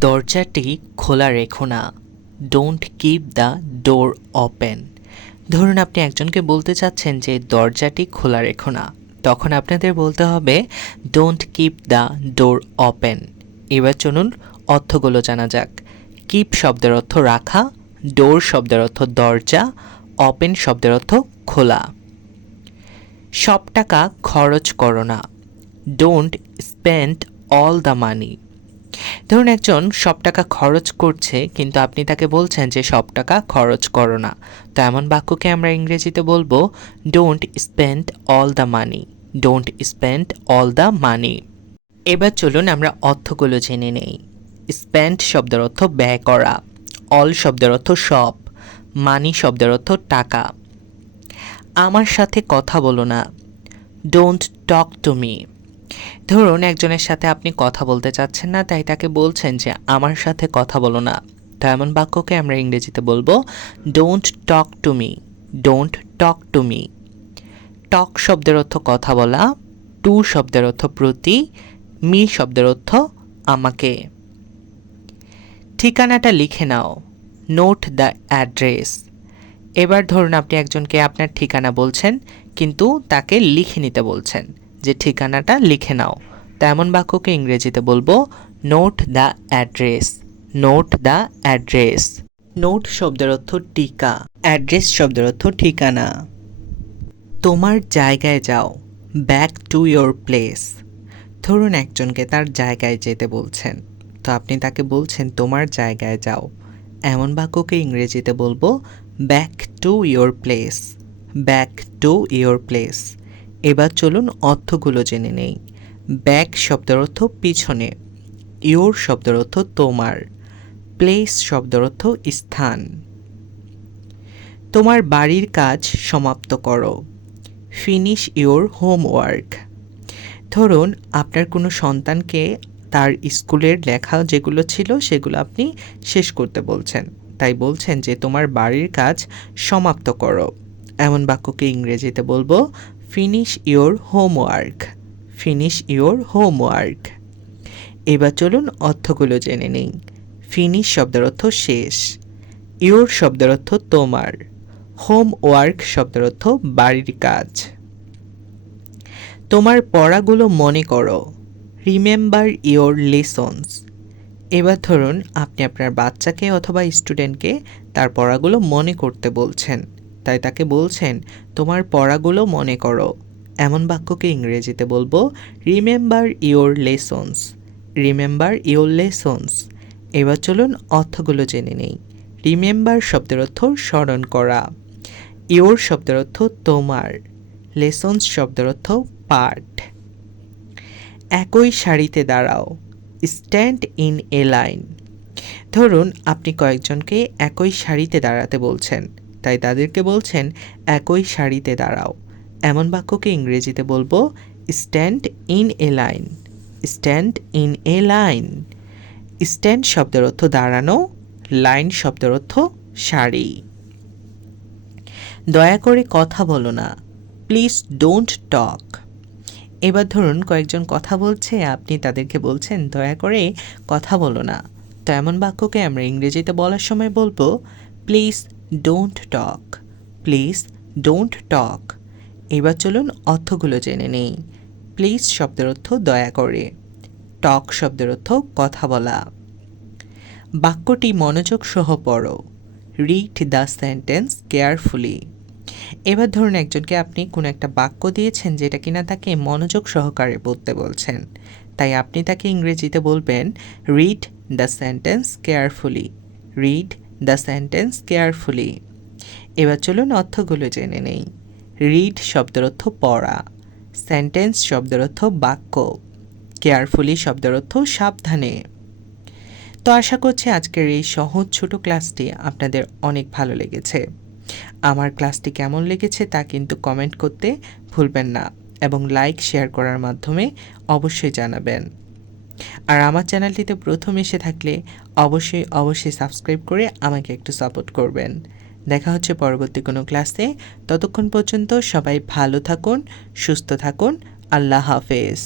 দরজাটি খোলা রেখো না, don't keep the door open. ধরুন আপনি একজনকে বলতে চাচ্ছেন যে দরজাটি খোলা রেখো না, তখন আপনাদের বলতে হবে don't keep the door open. এবার চলুন অর্থগুলো জানা যাক। কিপ শব্দের অর্থ রাখা, ডোর শব্দের অর্থ দরজা, ওপেন শব্দের অর্থ খোলা। সব টাকা খরচ করো না, don't spend all the money. ধরুন একজন সব টাকা খরচ করছে, কিন্তু আপনি তাকে বলছেন যে সব টাকা খরচ করো না, তো এমন বাক্যকে আমরা ইংরেজিতে বলবো don't spend all the money, don't spend all the money. এবার চলুন আমরা অর্থগুলো জেনে নেই। স্পেন্ড শব্দের অর্থ ব্যয় করা, অল শব্দের অর্থ সব, মানি শব্দের অর্থ টাকা। আমার সাথে কথা বলো না, ডোন্ট টক টু মি। ধরুন একজনের সাথে আপনি কথা বলতে চাচ্ছেন না, তাই তাকে বলছেন যে আমার সাথে কথা বলো না, তো এমন বাক্যকে আমরা ইংরেজিতে বলবো don't talk to me, don't talk to me. Talk শব্দের অর্থ কথা বলা, টু শব্দের অর্থ প্রতি, মি শব্দের অর্থ আমাকে। ঠিকানাটা লিখে নাও, নোট দ্য অ্যাড্রেস। এবার ধরুন আপনি একজনকে আপনার ঠিকানা বলছেন, কিন্তু তাকে লিখে নিতে বলছেন যে ঠিকানাটা লিখে নাও, তেমন বাক্যকে ইংরেজিতে বলবো note the address, note the address. Note শব্দের অর্থ টিকা, অ্যাড্রেস শব্দের অর্থ ঠিকানা। তোমার জায়গায় যাও, ব্যাক টু ইয়োর প্লেস। ধরুন একজনকে তার জায়গায় যেতে বলছেন, তো আপনি তাকে বলছেন তোমার জায়গায় যাও, এমন বাক্যকে ইংরেজিতে বলবো back to your place, back to your place. এবার চলুন অর্থগুলো জেনে নেই। ব্যাক শব্দের অর্থ পিছনে, ইয়োর শব্দের অর্থ তোমার, প্লেস শব্দের অর্থ স্থান। তোমার বাড়ির কাজ সমাপ্ত করো, ফিনিশ ইয়োর হোমওয়ার্ক। ধরুন আপনার কোনো সন্তানকে তার স্কুলের লেখা যেগুলো ছিল সেগুলো আপনি শেষ করতে বলছেন, তাই বলছেন যে তোমার বাড়ির কাজ সমাপ্ত করো, এমন বাক্যকে ইংরেজিতে বলবো finish your homework, finish your homework. এবার চলুন অর্থগুলো জেনে নিই। ফিনিশ শব্দের অর্থ শেষ, ইয়োর শব্দের অর্থ তোমার, হোমওয়ার্ক শব্দের অর্থ বাড়ির কাজ। তোমার পড়াগুলো মনে করো, রিমেম্বার ইয়োর লেসনস। এবার ধরুন আপনি আপনার বাচ্চাকে অথবা স্টুডেন্টকে তার পড়াগুলো মনে করতে বলছেন, তাই তাকে বলছেন তোমার পড়াগুলো মনে করো, এমন বাক্যকে ইংরেজিতে বলবো remember your lessons, remember your lessons. এবার চলুন অর্থগুলো জেনে নেই। রিমেম্বার শব্দের অর্থ স্মরণ করা, ইয়োর শব্দের অর্থ তোমার, লেসনস শব্দের অর্থ পাঠ। একই সারিতে দাঁড়াও, স্ট্যান্ড ইন এ লাইন। ধরুন আপনি কয়েকজনকে একই সারিতে দাঁড়াতে বলছেন, তাই তাদেরকে বলছেন একই সারিতে দাঁড়াও, এমন বাক্যকে ইংরেজিতে বলবো stand in a line, stand in a line. Stand শব্দের অর্থ দাঁড়ানো, লাইন শব্দের অর্থ সারি। দয়া করে কথা বলো না, প্লিজ ডোন্ট টক। এবার ধরুন কয়েকজন কথা বলছে, আপনি তাদেরকে বলছেন দয়া করে কথা বলো না, তো এমন বাক্যকে আমরা ইংরেজিতে বলার সময় বলবো please don't talk, please don't talk. এবার চলুন অর্থগুলো জেনে নেই। প্লিজ শব্দের অর্থ দয়া করে, টক শব্দের অর্থ কথা বলা। বাক্যটি মনোযোগ সহ পড়ো, রিড দ্য সেন্টেন্স কেয়ারফুলি। এবার ধরুন একজনকে আপনি কোনো একটা বাক্য দিয়েছেন যেটা কিনা তাকে মনোযোগ সহকারে পড়তে বলছেন, তাই আপনি তাকে ইংরেজিতে বলবেন read the sentence carefully, read the sentence carefully. এবার চলুন অর্থগুলো জেনে নেই। রিড শব্দের অর্থ পড়া, সেন্টেন্স শব্দের অর্থ বাক্য, কেয়ারফুলি শব্দের অর্থ সাবধানে। তো আশা করছি আজকের এই সহজ ছোট ক্লাসটি আপনাদের অনেক ভালো লেগেছে। আমার ক্লাসটি কেমন লেগেছে তা কিন্তু কমেন্ট করতে ভুলবেন না, এবং লাইক শেয়ার করার মাধ্যমে অবশ্যই জানাবেন। আর আমার চ্যানেলটিতে প্রথম এসে থাকলে অবশ্যই সাবস্ক্রাইব করে আমাকে একটু সাপোর্ট করবেন। দেখা হচ্ছে পরবর্তী কোনো ক্লাসে, ততক্ষণ পর্যন্ত সবাই ভালো থাকুন, সুস্থ থাকুন। আল্লাহ হাফেজ।